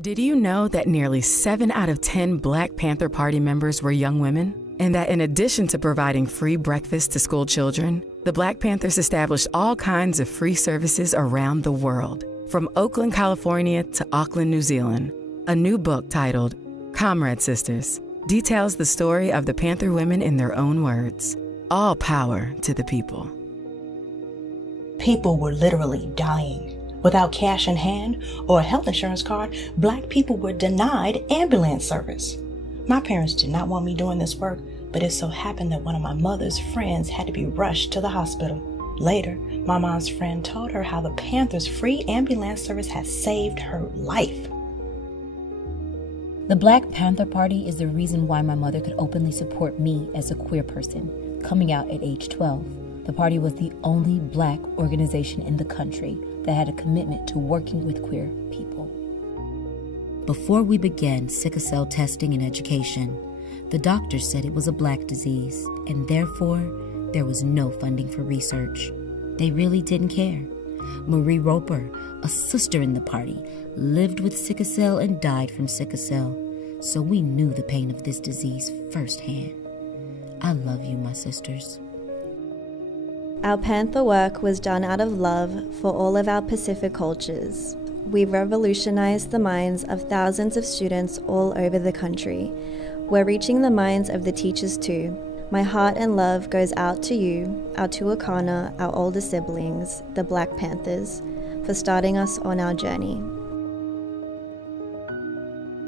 Did you know that nearly 7 out of 10 Black Panther Party members were young women? And that in addition to providing free breakfast to school children, the Black Panthers established all kinds of free services around the world. From Oakland, California to Auckland, New Zealand, a new book titled Comrade Sisters details the story of the Panther women in their own words. All power to the people. People were literally dying. Without cash in hand or a health insurance card, Black people were denied ambulance service. My parents did not want me doing this work, but it so happened that one of my mother's friends had to be rushed to the hospital. Later, my mom's friend told her how the Panthers' free ambulance service had saved her life. The Black Panther Party is the reason why my mother could openly support me as a queer person, coming out at age 12. The party was the only Black organization in the country that had a commitment to working with queer people. Before we began sickle cell testing and education, the doctors said it was a Black disease, and therefore, there was no funding for research. They really didn't care. Marie Roper, a sister in the party, lived with sickle cell and died from sickle cell, so we knew the pain of this disease firsthand. I love you, my sisters. Our Panther work was done out of love for all of our Pacific cultures. We revolutionized the minds of thousands of students all over the country. We're reaching the minds of the teachers too. My heart and love goes out to you, our Tuakana, our older siblings, the Black Panthers, for starting us on our journey.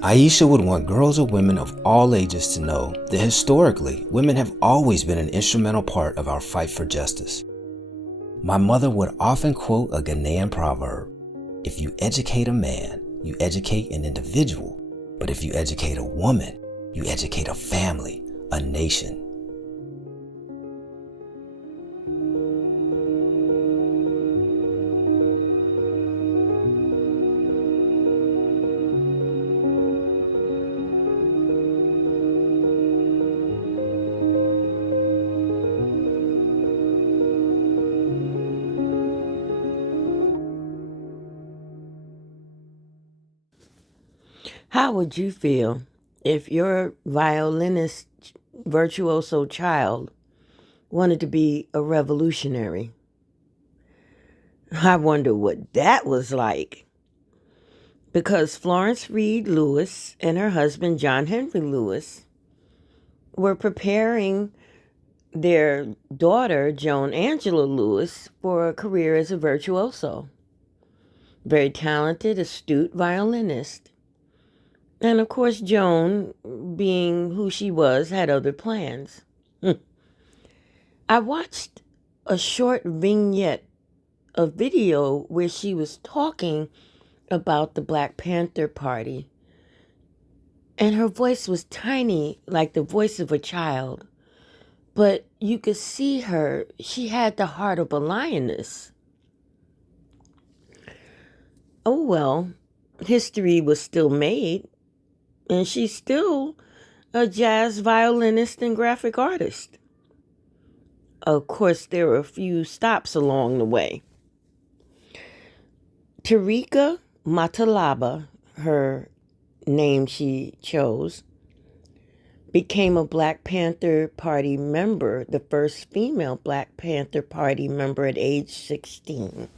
Aisha would want girls or women of all ages to know that historically, women have always been an instrumental part of our fight for justice. My mother would often quote a Ghanaian proverb, "If you educate a man, you educate an individual, but if you educate a woman, you educate a family, a nation." How would you feel if your violinist virtuoso child wanted to be a revolutionary? I wonder what that was like. Because Florence Reed Lewis and her husband John Henry Lewis were preparing their daughter Joan Angela Lewis for a career as a virtuoso. Very talented, astute violinist. And of course, Joan, being who she was, had other plans. I watched a short vignette, a video where she was talking about the Black Panther Party. And her voice was tiny, like the voice of a child. But you could see her, she had the heart of a lioness. Oh well, history was still made. And she's still a jazz violinist and graphic artist. Of course, there were a few stops along the way. Tarika Matalaba, her name she chose, became a Black Panther Party member, the first female Black Panther Party member at age 16.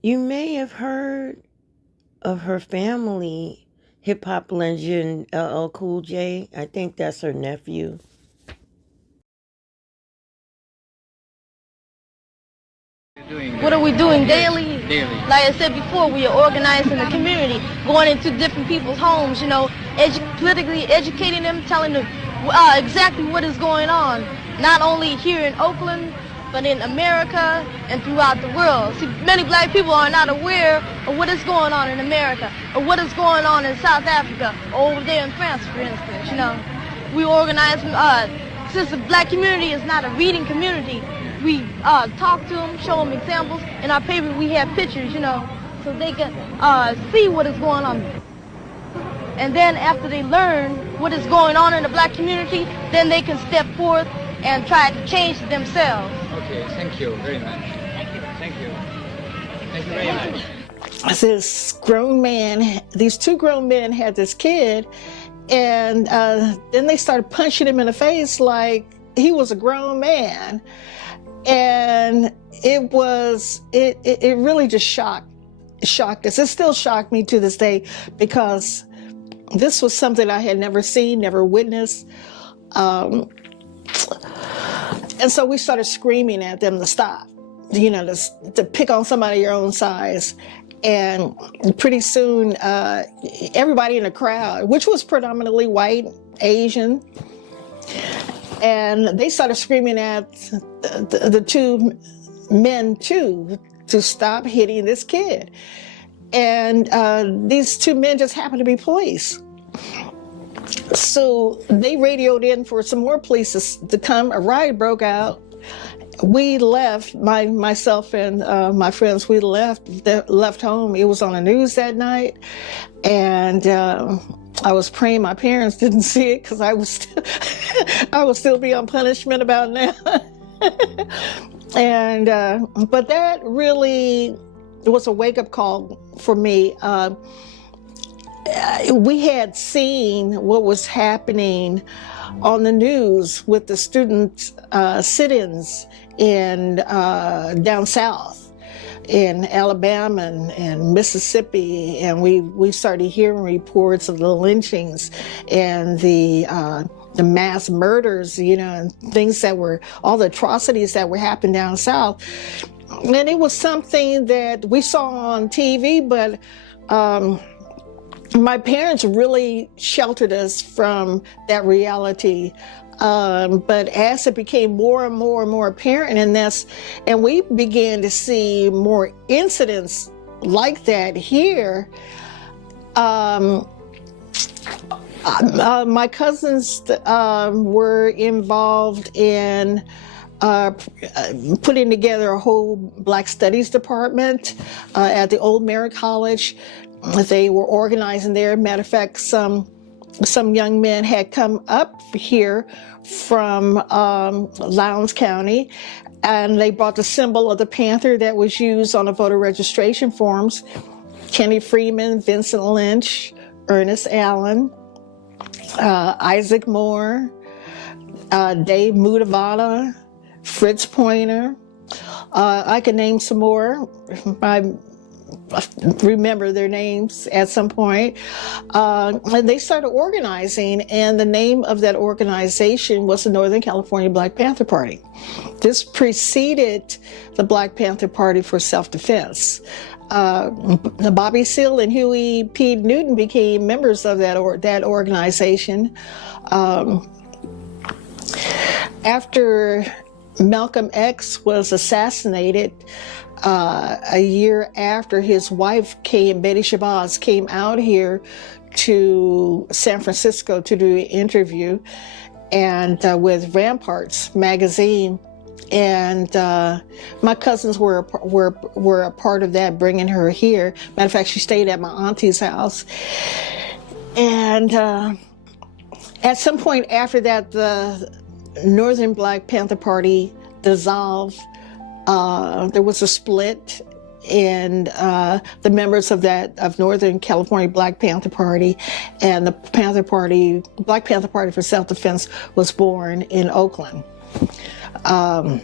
You may have heard of her family, hip-hop legend LL Cool J. I think that's her nephew. What are we doing daily? Like I said before, we are organizing the community, going into different people's homes, politically educating them, telling them exactly what is going on, not only here in Oakland, but in America and throughout the world. See, many Black people are not aware of what is going on in America, or what is going on in South Africa, or over there in France, for instance, We organize, since the Black community is not a reading community, we talk to them, show them examples. In our paper, we have pictures, so they can see what is going on. And then after they learn what is going on in the Black community, then they can step forth and try to change themselves. Okay, thank you very much. Thank you. Thank you. Thank you very much. these two grown men had this kid, and then they started punching him in the face like he was a grown man. And it really just shocked us. It still shocked me to this day, because this was something I had never seen, never witnessed. And so we started screaming at them to stop, to pick on somebody your own size. And pretty soon, everybody in the crowd, which was predominantly white, Asian, and they started screaming at the two men too, to stop hitting this kid. And these two men just happened to be police. So they radioed in for some more police to come. A riot broke out. We left, myself and my friends, we left home. It was on the news that night. And I was praying my parents didn't see it, because I would still be on punishment about now. And but that really was a wake-up call for me. We had seen what was happening on the news with the student sit-ins in down south in Alabama and Mississippi, and we started hearing reports of the lynchings and the mass murders, and things all the atrocities that were happening down south. And it was something that we saw on TV, but my parents really sheltered us from that reality. But as it became more and more and more apparent and we began to see more incidents like that here, my cousins were involved in putting together a whole Black Studies department at the Old Merritt College. They were organizing there. Matter of fact, some young men had come up here from Lowndes County, and they brought the symbol of the Panther that was used on the voter registration forms. Kenny Freeman, Vincent Lynch, Ernest Allen, Isaac Moore, Dave Mudavada, Fritz Pointer. I can name some more. I remember their names at some point. And they started organizing, and the name of that organization was the Northern California Black Panther Party. This preceded the Black Panther Party for Self-Defense. Bobby Seale and Huey P. Newton became members of that organization. After Malcolm X was assassinated, a year after, his wife Betty Shabazz came out here to San Francisco to do an interview, and with Ramparts magazine, and my cousins were a part of that, bringing her here. Matter of fact, she stayed at my auntie's house, and at some point after that, the Northern Black Panther Party dissolved. There was a split in the members of Northern California Black Panther Party, and the Black Panther Party for Self-Defense was born in Oakland. I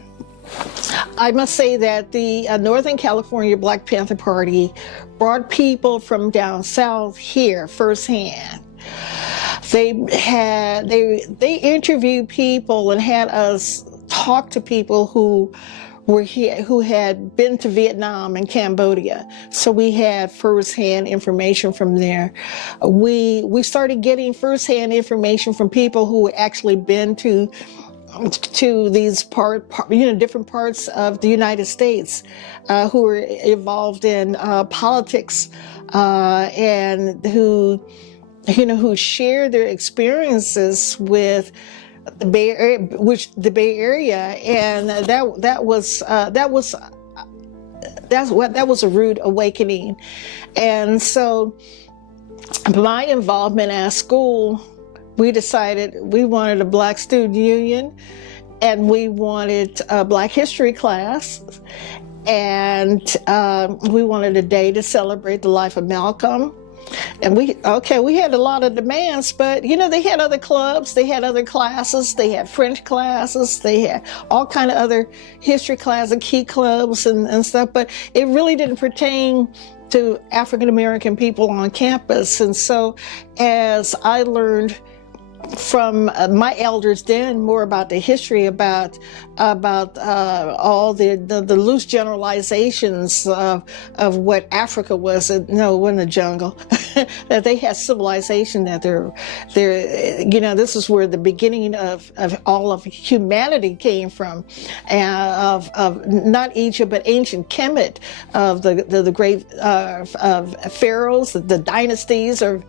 must say that the Northern California Black Panther Party brought people from down south here firsthand. They interviewed people and had us talk to people who were here, who had been to Vietnam and Cambodia. So we had firsthand information from there. We started getting firsthand information from people who had actually been to these different parts of the United States, who were involved in politics, and who share their experiences with the Bay Area, and that was a rude awakening. And so my involvement at school, we decided we wanted a Black student union, and we wanted a Black history class, And we wanted a day to celebrate the life of Malcolm. And we had a lot of demands, but they had other clubs, they had other classes, they had French classes, they had all kind of other history classes, key clubs and stuff, but it really didn't pertain to African American people on campus. And so as I learned from my elders then more about the history, about all the loose generalizations of what Africa was. No, it wasn't a jungle. That they had civilization. That this is where the beginning of all of humanity came from, and of not Egypt but ancient Kemet, of the great pharaohs, the dynasties of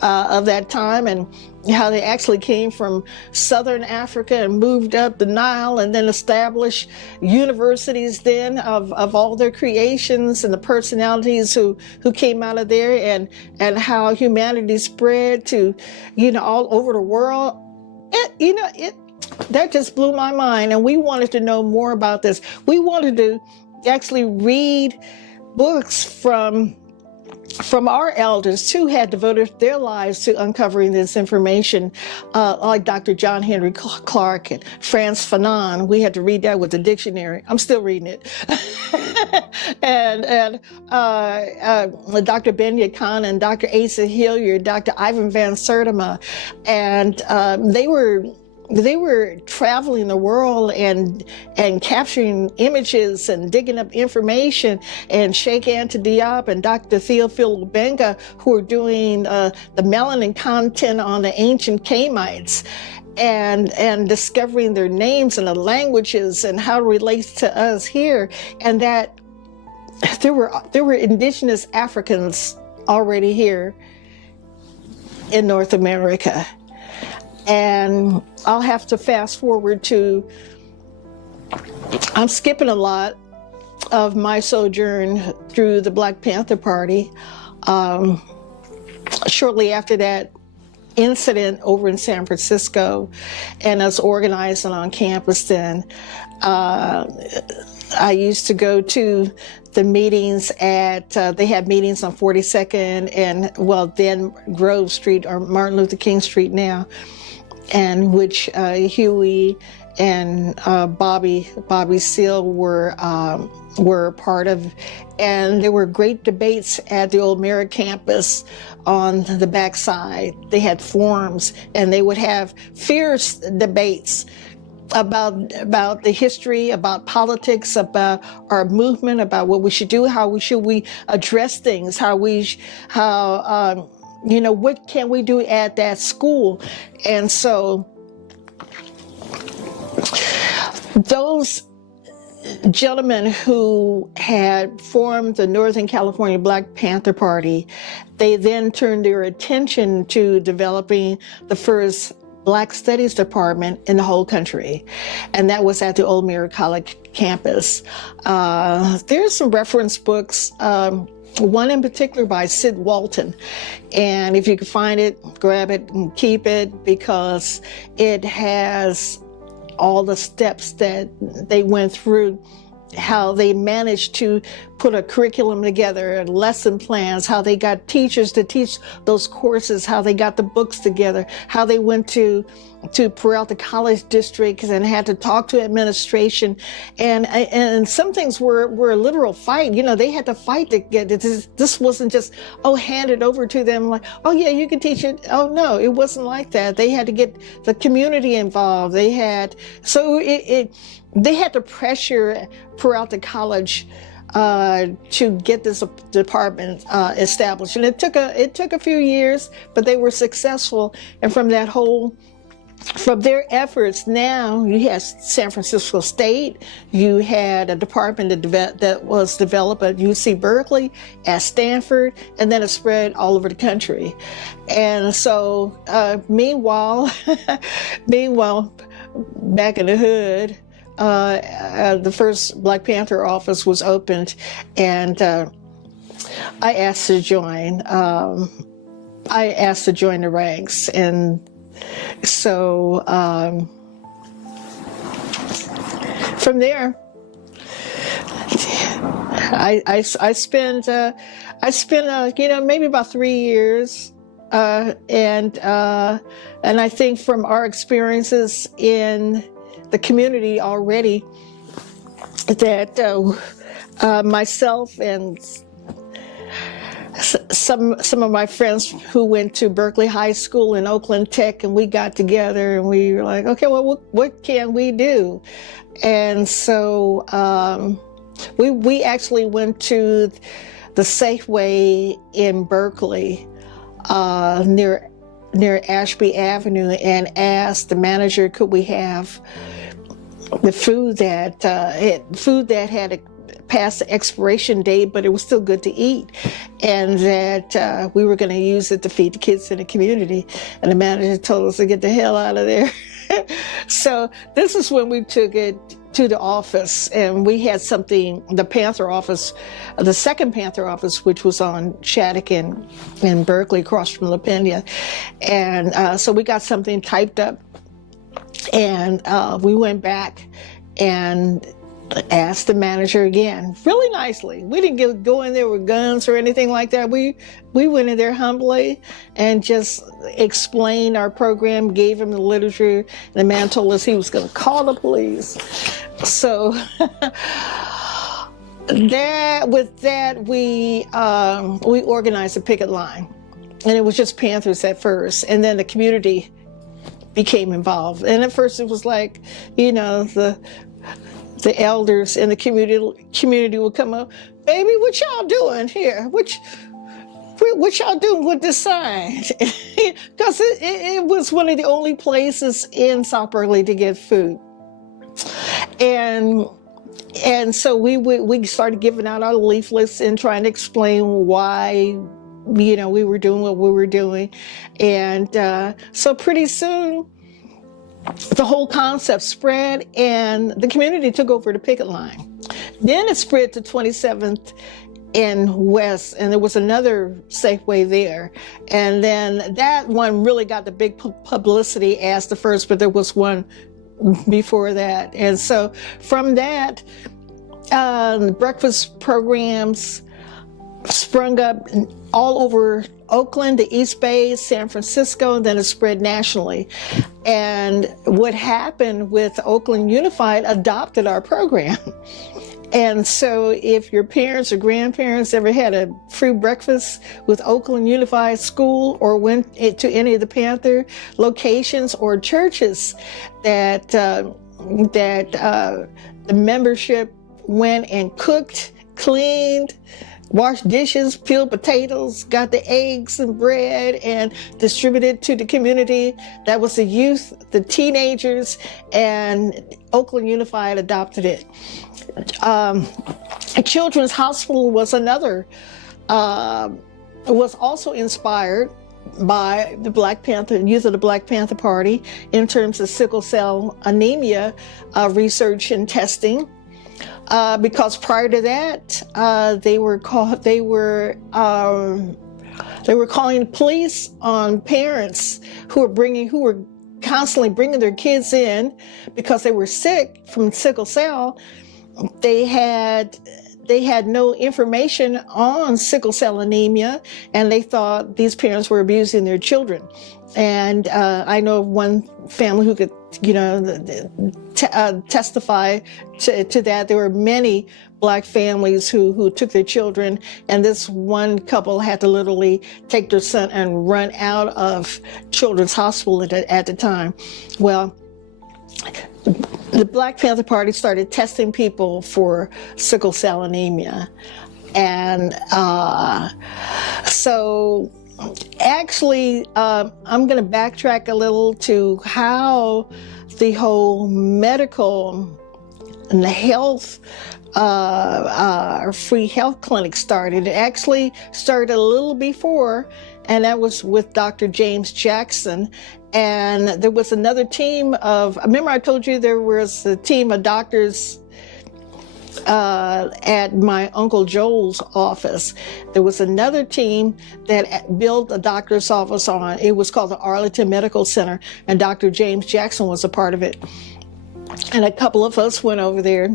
that time, and how they actually came from southern Africa and moved up the Nile and then established universities then of all their creations and the personalities who came out of there, and how humanity spread to all over the world. That just blew my mind, and we wanted to know more about this. We wanted to actually read books from our elders who had devoted their lives to uncovering this information, like Dr. John Henry Clark and Frantz Fanon. We had to read that with the dictionary. I'm still reading it. and Dr. Benyat Khan and Dr. Asa Hilliard, Dr. Ivan Van Sertima, and they were traveling the world and capturing images and digging up information, and Sheikh Anta Diop and Dr. Theophil Benga, who were doing the melanin content on the ancient Kamites, and discovering their names and the languages and how it relates to us here, and that there were indigenous Africans already here in North America. And I'll have to fast forward to, I'm skipping a lot of my sojourn through the Black Panther Party. Shortly after that incident over in San Francisco and us organizing on campus then, I used to go to the meetings they had meetings on 42nd and, then Grove Street, or Martin Luther King Street now, and which Huey and Bobby Seale were part of. And there were great debates at the Old Merritt campus on the backside. They had forums, and they would have fierce debates about the history, about politics, about our movement, about what we should do, how should we address things, what can we do at that school? And so those gentlemen who had formed the Northern California Black Panther Party, they then turned their attention to developing the first Black Studies Department in the whole country. And that was at the Old Merritt College campus. There's some reference books, one in particular by Sid Walton. And if you can find it, grab it and keep it, because it has all the steps that they went through, how they managed to put a curriculum together and lesson plans, how they got teachers to teach those courses, how they got the books together, how they went to Peralta College districts and had to talk to administration. And some things were a literal fight. They had to fight to get it. This wasn't just, handed over to them like, oh yeah, you can teach it. Oh no, it wasn't like that. They had to get the community involved. They had to pressure Peralta College to get this department established, and it took a few years, but they were successful. And from their efforts, now you had San Francisco State, you had a department that was developed at UC Berkeley, at Stanford, and then it spread all over the country. And so, meanwhile, back in the hood, the first Black Panther office was opened, and I asked to join. The ranks, and so from there, I spent maybe about 3 years, and I think from our experiences in the community already, that myself and some of my friends who went to Berkeley High School and Oakland Tech, and we got together and we were like, okay, well, what can we do? And so we actually went to the Safeway in Berkeley near Ashby Avenue and asked the manager, could we have the food that had a past the expiration date, but it was still good to eat, and that we were going to use it to feed the kids in the community. And the manager told us to get the hell out of there. So this is when we took it to the office, and we had something, the Panther office, the second Panther office, which was on Shattuck in Berkeley, across from La Pena. And so we got something typed up, and we went back and asked the manager again, really nicely. We didn't go in there with guns or anything like that. We went in there humbly and just explained our program, gave him the literature. And the man told us he was going to call the police. So we organized a picket line, and it was just Panthers at first, and then the community became involved. And at first it was like, the elders in the community would come up, baby, what y'all doing here? What y'all doing with this sign? Because it was one of the only places in South Berkeley to get food. And so we started giving out our leaflets and trying to explain why, we were doing what we were doing. And so pretty soon, the whole concept spread, and the community took over the picket line. Then it spread to 27th and West, and there was another Safeway there. And then that one really got the big publicity as the first, but there was one before that. And so from that, breakfast programs sprung up all over Oakland, the East Bay, San Francisco, and then it spread nationally. And what happened with Oakland Unified adopted our program. And so if your parents or grandparents ever had a free breakfast with Oakland Unified School, or went to any of the Panther locations or churches, that the membership went and cooked, cleaned, washed dishes, peeled potatoes, got the eggs and bread, and distributed to the community. That was the youth, the teenagers, and Oakland Unified adopted it. Children's Hospital was another, was also inspired by the Black Panther, youth of the Black Panther Party, in terms of sickle cell anemia research and testing. Because prior to that, they were calling the police on parents who were constantly bringing their kids in because they were sick from sickle cell. They had no information on sickle cell anemia, and they thought these parents were abusing their children. And I know of one family who could, testify to that. There were many Black families who took their children, and this one couple had to literally take their son and run out of Children's Hospital at the time. Well, the Black Panther Party started testing people for sickle cell anemia. And so actually, I'm going to backtrack a little to how the whole medical and the health, free health clinic started. It actually started a little before, and that was with Dr. James Jackson. And there was another team of, remember I told you there was a team of doctors at my Uncle Joel's office. There was another team that built a doctor's office it was called the Arlington Medical Center, and Dr. James Jackson was a part of it. and a couple of us went over there.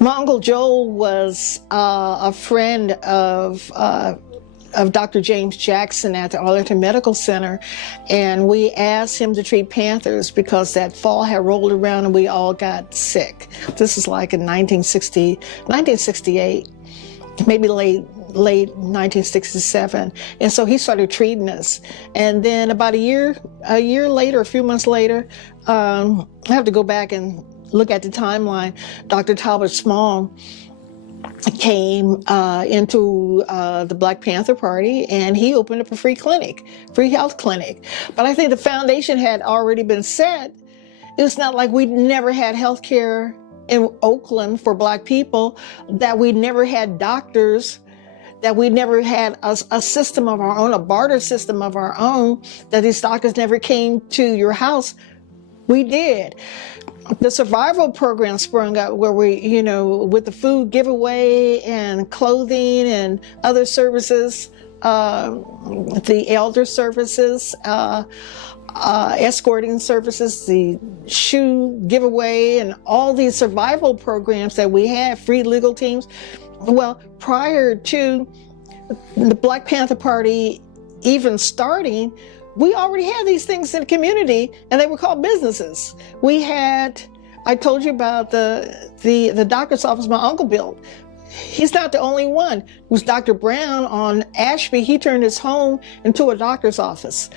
My Uncle Joel was a friend of Dr. James Jackson at the Arlington Medical Center, and we asked him to treat panthers because that fall had rolled around and we all got sick. This is like in 1968, maybe late 1967. And so he started treating us. And then about a year later, a few months later, I have to go back and look at the timeline. Dr. Talbot Small came into the Black Panther Party, and he opened up a free health clinic. But I think the foundation had already been set. It was not like we never had health care in Oakland for Black people, that we never had doctors, that we never had a system of our own, a barter system of our own, that these doctors never came to your house. We did. The survival program sprung up where we, with the food giveaway and clothing and other services, the elder services, escorting services, the shoe giveaway, and all these survival programs that we had, free legal teams. Well, prior to the Black Panther Party even starting, we already had these things in the community, and they were called businesses. We had, I told you about the doctor's office my uncle built. He's not the only one. It was Dr. Brown on Ashby. He turned his home into a doctor's office.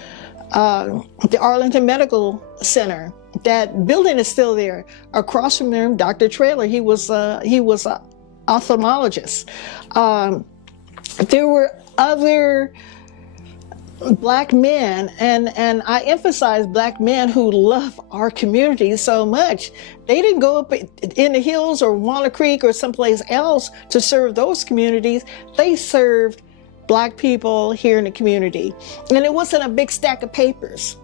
The Arlington Medical Center, that building is still there. Across from there, Dr. Traylor, he was an ophthalmologist. There were other Black men, and I emphasize Black men who love our community so much. They didn't go up in the hills or Walnut Creek or someplace else to serve those communities. They served Black people here in the community. And it wasn't a big stack of papers,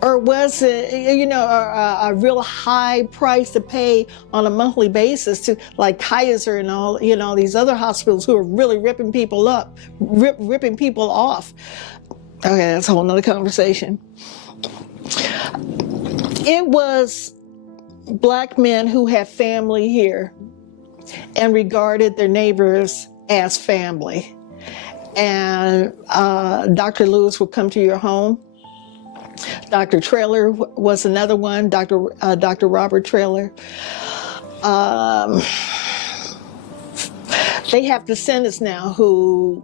or was it, a real high price to pay on a monthly basis to, like Kaiser and all, these other hospitals who are really ripping people up, ripping people off. Okay, that's a whole nother conversation. It was Black men who had family here and regarded their neighbors as family. And Dr. Lewis would come to your home. Dr. Traylor was another one, Dr. Robert Traylor. They have descendants now who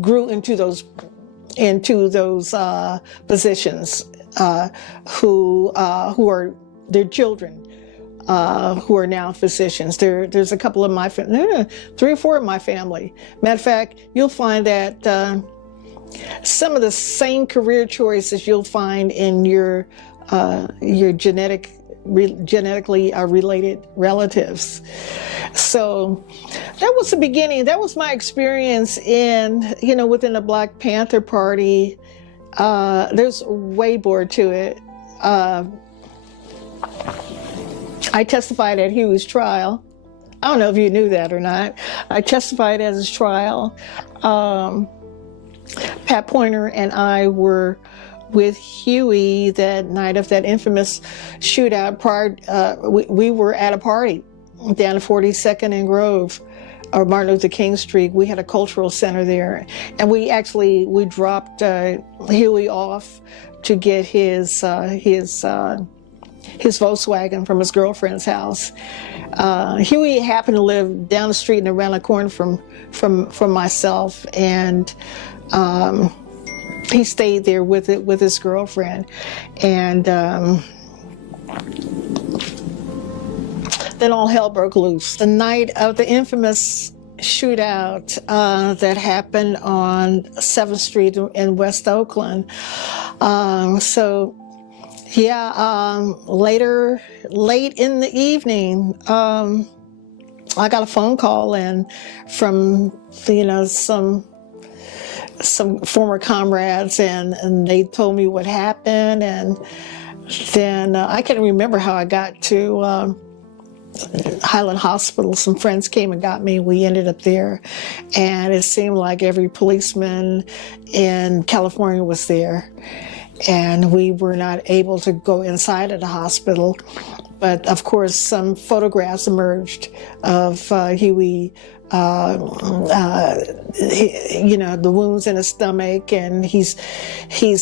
grew into those positions, who are their children, who are now physicians. There's a couple of my family, 3 or 4 of my family. Matter of fact, you'll find that some of the same career choices you'll find in your genetically related relatives. So that was the beginning. That was my experience within the Black Panther Party. There's way more to it. I testified at Huey's trial. I don't know if you knew that or not. I testified at his trial. Pat Pointer and I were with Huey that night of that infamous shootout. We were at a party down at 42nd and Grove, or Martin Luther King Street. We had a cultural center there, and we dropped Huey off to get his Volkswagen from his girlfriend's house. Huey happened to live down the street and around the corner from myself, and he stayed there with his girlfriend. And then all hell broke loose. The night of the infamous shootout that happened on 7th Street in West Oakland. Late in the evening, I got a phone call from some former comrades, and they told me what happened, and then I can't remember how I got to Highland Hospital. Some friends came and got me. We ended up there, and it seemed like every policeman in California was there, and we were not able to go inside of the hospital. but of course, some photographs emerged of Huey, the wounds in his stomach, and he's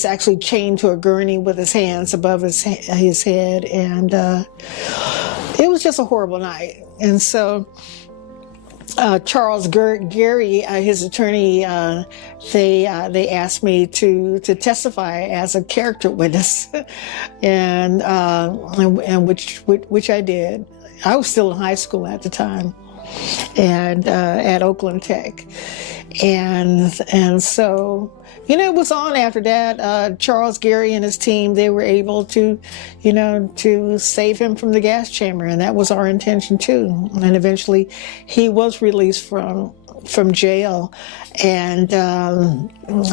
actually chained to a gurney with his hands above his head, and it was just a horrible night. And so Charles Gary, his attorney, they asked me to testify as a character witness, and which I did. I was still in high school at the time, and at Oakland Tech, and so it was on after that. Charles Gary and his team, they were able to save him from the gas chamber, and that was our intention too. And eventually, he was released from jail, and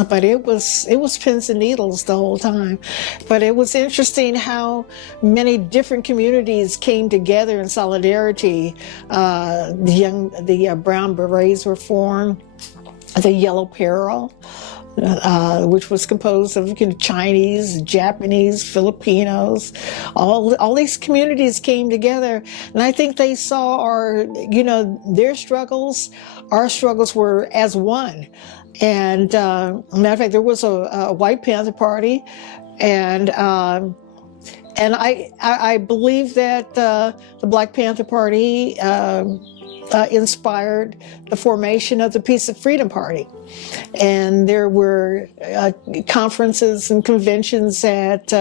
but it was pins and needles the whole time. But it was interesting how many different communities came together in solidarity. The Brown Berets were formed, the Yellow Peril, which was composed of Chinese, Japanese, Filipinos. All these communities came together, and I think they saw their struggles. Our struggles were as one. And matter of fact, there was a White Panther Party, and I believe that the Black Panther Party inspired the formation of the Peace and Freedom Party. And there were conferences and conventions at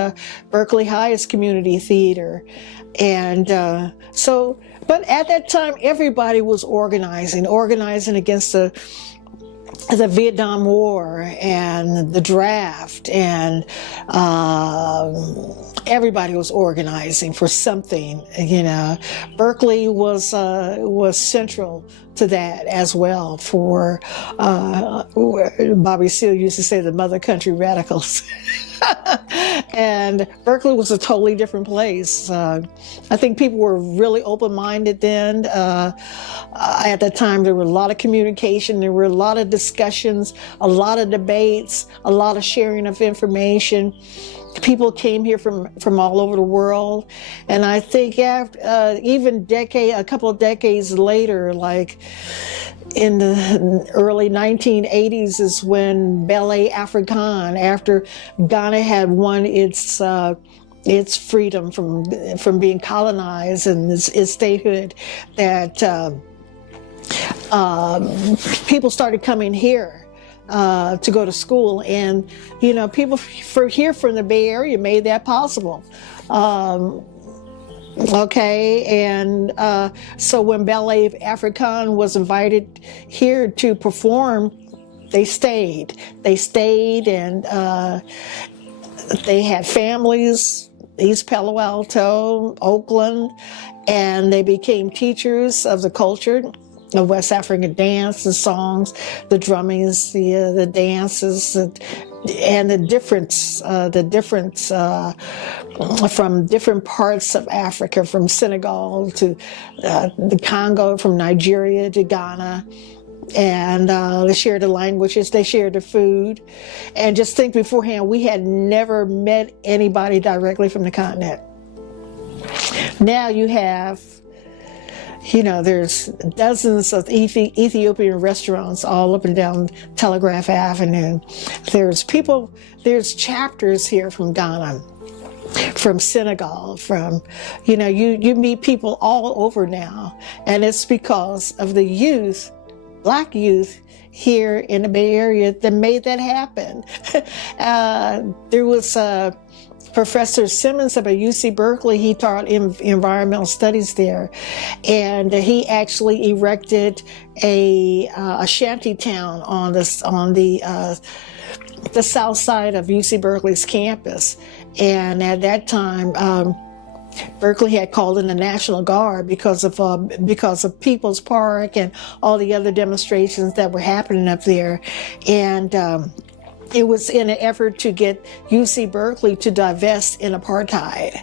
Berkeley High's Community Theater. And but at that time, everybody was organizing against the Vietnam War and the draft, and everybody was organizing for something. Berkeley was central to that as well. For Bobby Seale used to say the mother country radicals. And Berkeley was a totally different place. I think people were really open-minded then. At that time, there were a lot of communication, there were a lot of discussions, a lot of debates, a lot of sharing of information. People came here from all over the world. And I think after, even a couple of decades later, like in the early 1980s, is when Ballet Africain, after Ghana had won its freedom from being colonized and its statehood, that people started coming here to go to school, and people here from the Bay Area made that possible. And so when Ballet Africain was invited here to perform, they stayed, and they had families, East Palo Alto, Oakland, and they became teachers of the culture of West African dance, the songs, the drummings, the dances, and the difference from different parts of Africa, from Senegal to the Congo, from Nigeria to Ghana. And they shared the languages, they shared the food. And just think, beforehand, we had never met anybody directly from the continent. Now you have, there's dozens of Ethiopian restaurants all up and down Telegraph Avenue. There's chapters here from Ghana, from Senegal, you meet people all over now. And it's because of the youth, Black youth here in the Bay Area, that made that happen. There was Professor Simmons up at UC Berkeley. He taught environmental studies there, and he actually erected a shanty town on the south side of UC Berkeley's campus. And at that time, Berkeley had called in the National Guard because of People's Park and all the other demonstrations that were happening up there, and it was in an effort to get UC Berkeley to divest in apartheid,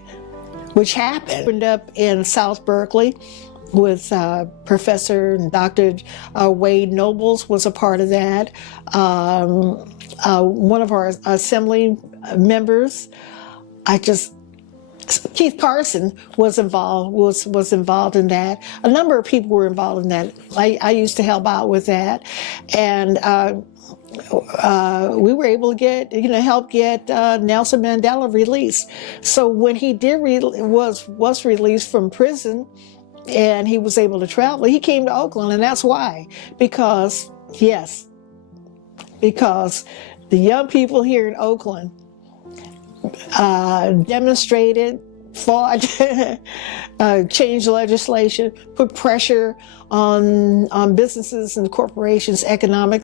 which happened. Opened up in South Berkeley with Professor and Dr. Wade Nobles was a part of that. One of our assembly members, Keith Carson was involved in that. A number of people were involved in that. I used to help out with that, and we were able to help get Nelson Mandela released. So when he was released from prison, and he was able to travel, he came to Oakland, and that's why. Because the young people here in Oakland demonstrated, fought, changed legislation, put pressure on businesses and corporations, economic